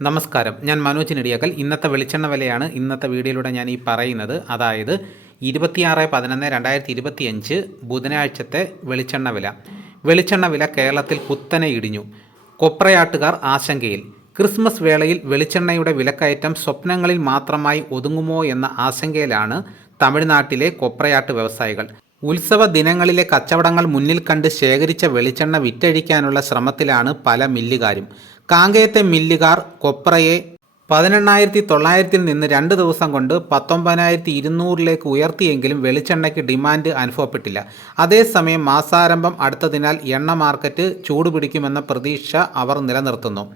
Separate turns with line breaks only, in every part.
നമസ്കാരം. ഞാൻ മനോജ് നെടിയാക്കൽ. ഇന്നത്തെ വെളിച്ചെണ്ണ വിലയാണ് ഇന്നത്തെ വീഡിയോയിലൂടെ ഞാൻ ഈ പറയുന്നത്. അതായത് ഇരുപത്തിയാറ് പതിനൊന്ന് രണ്ടായിരത്തി ഇരുപത്തിയഞ്ച് ബുധനാഴ്ചത്തെ വെളിച്ചെണ്ണ വില. വെളിച്ചെണ്ണ വില കേരളത്തിൽ കുത്തനെ ഇടിഞ്ഞു. കൊപ്രയാട്ടുകാർ ആശങ്കയിൽ. ക്രിസ്മസ് വേളയിൽ വെളിച്ചെണ്ണയുടെ വിലക്കയറ്റം സ്വപ്നങ്ങളിൽ മാത്രമായി ഒതുങ്ങുമോ എന്ന ആശങ്കയിലാണ് തമിഴ്നാട്ടിലെ കൊപ്രയാട്ട് വ്യവസായികൾ. ഉത്സവ ദിനങ്ങളിലെ കച്ചവടങ്ങൾ മുന്നിൽ കണ്ട് ശേഖരിച്ച വെളിച്ചെണ്ണ വിറ്റഴിക്കാനുള്ള ശ്രമത്തിലാണ് പല മില്ലുകാരും. കാങ്കയത്തെ മില്ലുകാർ കൊപ്രയെ പതിനെണ്ണായിരത്തി തൊള്ളായിരത്തിൽ നിന്ന് രണ്ട് ദിവസം കൊണ്ട് പത്തൊമ്പതിനായിരത്തി ഇരുന്നൂറിലേക്ക് ഉയർത്തിയെങ്കിലും വെളിച്ചെണ്ണയ്ക്ക് ഡിമാൻഡ് അനുഭവപ്പെട്ടില്ല. അതേസമയം മാസാരംഭം അടുത്തതിനാൽ എണ്ണ മാർക്കറ്റ് ചൂടുപിടിക്കുമെന്ന പ്രതീക്ഷ അവർ നിലനിർത്തുന്നു.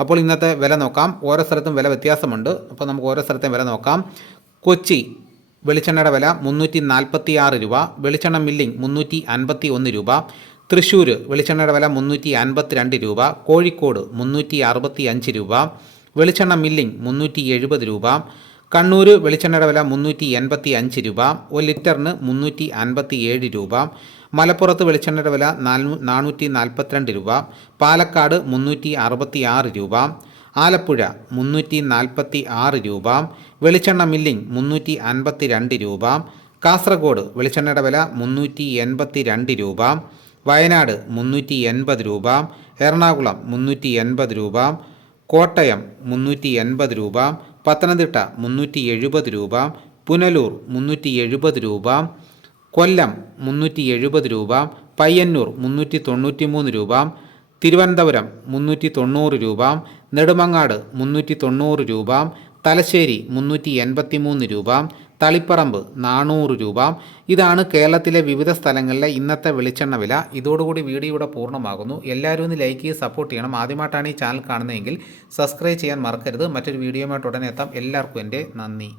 അപ്പോൾ ഇന്നത്തെ വില നോക്കാം. ഓരോ സ്ഥലത്തും വില വ്യത്യാസമുണ്ട്. അപ്പോൾ നമുക്ക് ഓരോ സ്ഥലത്തെയും വില നോക്കാം. കൊച്ചി വെളിച്ചെണ്ണയുടെ വില മുന്നൂറ്റി നാൽപ്പത്തി ആറ് രൂപ വെളിച്ചെണ്ണ മില്ലിംഗ് മുന്നൂറ്റി അൻപത്തി ഒന്ന് രൂപ തൃശ്ശൂർ വെളിച്ചെണ്ണയുടെ വില മുന്നൂറ്റി അൻപത്തി രണ്ട് രൂപ കോഴിക്കോട് മുന്നൂറ്റി അറുപത്തി അഞ്ച് രൂപ വെളിച്ചെണ്ണ മില്ലിംഗ് മുന്നൂറ്റി എഴുപത് രൂപ കണ്ണൂർ വെളിച്ചെണ്ണയുടെ വില മുന്നൂറ്റി എൺപത്തി അഞ്ച് രൂപ ഒരു ലിറ്ററിന് മുന്നൂറ്റി അൻപത്തി ഏഴ് രൂപ മലപ്പുറത്ത് വെളിച്ചെണ്ണയുടെ വില നാനൂ നാനൂറ്റി നാൽപ്പത്തിരണ്ട് രൂപ പാലക്കാട് മുന്നൂറ്റി അറുപത്തി ആറ് രൂപ ആലപ്പുഴ മുന്നൂറ്റി നാൽപ്പത്തി ആറ് രൂപ വെളിച്ചെണ്ണ മില്ലിംഗ് മുന്നൂറ്റി അൻപത്തി രണ്ട് രൂപ കാസർഗോഡ് വെളിച്ചെണ്ണയുടെ വില മുന്നൂറ്റി എൺപത്തി രണ്ട് രൂപ വയനാട് മുന്നൂറ്റി എൺപത് രൂപ എറണാകുളം മുന്നൂറ്റി എൺപത് രൂപ കോട്ടയം മുന്നൂറ്റി എൺപത് രൂപ പത്തനംതിട്ട മുന്നൂറ്റി എഴുപത് രൂപ പുനലൂർ മുന്നൂറ്റി എഴുപത് രൂപ കൊല്ലം മുന്നൂറ്റി എഴുപത് രൂപ പയ്യന്നൂർ മുന്നൂറ്റി തൊണ്ണൂറ്റി മൂന്ന് രൂപ തിരുവനന്തപുരം മുന്നൂറ്റി തൊണ്ണൂറ് രൂപ നെടുമങ്ങാട് മുന്നൂറ്റി തൊണ്ണൂറ് രൂപ തലശ്ശേരി മുന്നൂറ്റി എൺപത്തി മൂന്ന് രൂപ തളിപ്പറമ്പ് നാനൂറ് രൂപ. ഇതാണ് കേരളത്തിലെ വിവിധ സ്ഥലങ്ങളിലെ ഇന്നത്തെ വെളിച്ചെണ്ണ വില. ഇതോടുകൂടി വീഡിയോ ഇവിടെ പൂർണമാകുന്നു. എല്ലാവരും ഒന്ന് ലൈക്ക് ചെയ്ത് സപ്പോർട്ട് ചെയ്യണം. ആദ്യമായിട്ടാണ് ഈ ചാനൽ കാണുന്നതെങ്കിൽ സബ്സ്ക്രൈബ് ചെയ്യാൻ മറക്കരുത്. മറ്റൊരു വീഡിയോയുമായിട്ട് ഉടനെ എത്താം. എല്ലാവർക്കും എന്റെ നന്ദി.